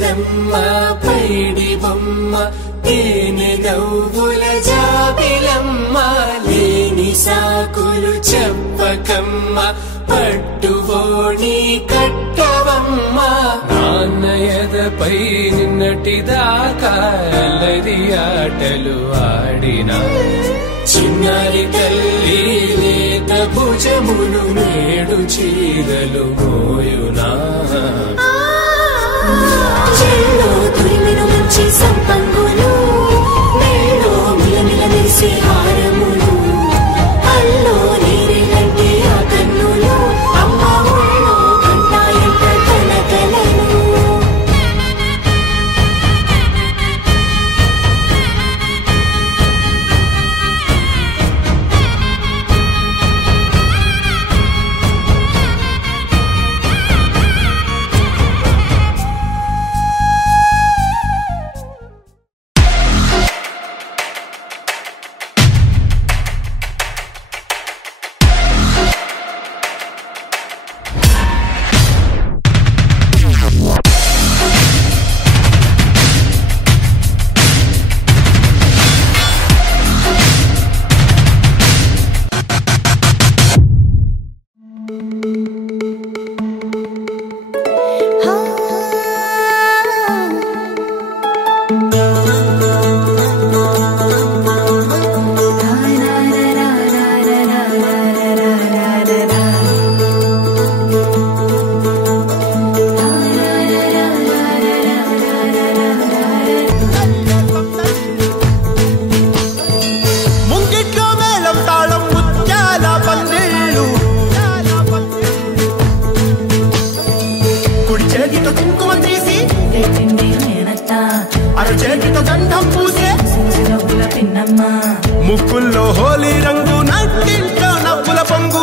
చిన్నదమ్మ పైడి బొమ్మ తేనె నవ్వుల జాబిలమ్మ లేని సాకులు చెప్పకమ్మ పట్టువోణి కట్టవమ్మ నాన్నయదపై నిన్నటిదాకా అల్లరి ఆటలు ఆడినా చిన్నారి తల్లి లేత భుజములు నేడు చీరలు మోయునా చెల్లో తురిమిన మంచి సంపంగులు మేలో మిలమిల మెరిసే హారములు అల్లో నీరే కంటే ఆ కన్నులు అమ్మ ఒళ్ళో కంటాయంట కలకలను ముక్కుల్లో హోలీ రంగు నట్టింట్లో నవ్వుల పొంగు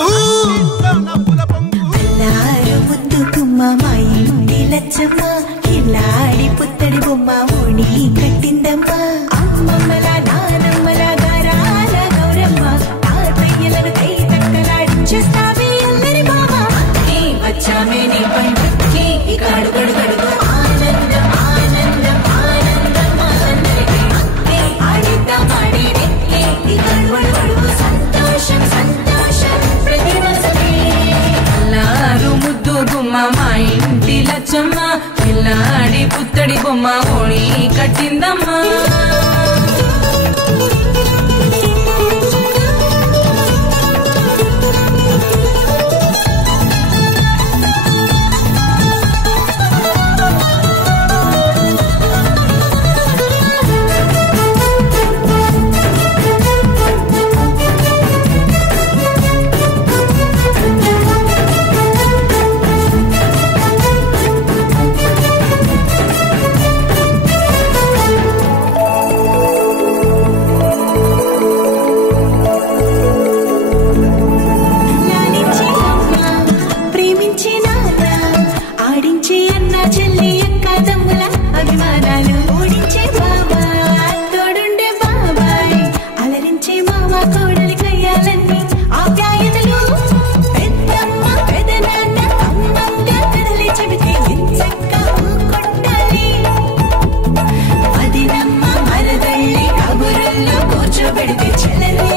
అల్లారు ముద్దు గుమ్మ మా ఇంటి లచ్చమ్మ ఇల్లాడి పుత్తడి బొమ్మ ఓణి కట్టిందమ్మ అమ్మమ్మల నానమ్మల గారాల గౌరమ్మ తాతయ్యలను కై తక్కలాడించేస్తావే అల్లరి బామ వచ్చామే నీ పండుకి కాడు గడు గడుగు ఆనందం ఆనందం ఆనందం అందరికీ ఆడిద్దాం ఆడిరే సంతోషం సంతోషం ప్రతివసమే అల్లారు ముద్దు గుమ్మ మా ఇంటి లచ్చమ్మ పిల్లాడి పుత్తడి బొమ్మ ఓణి కట్టిందమ్మా కూర్చోబెడితే చెల్లెలి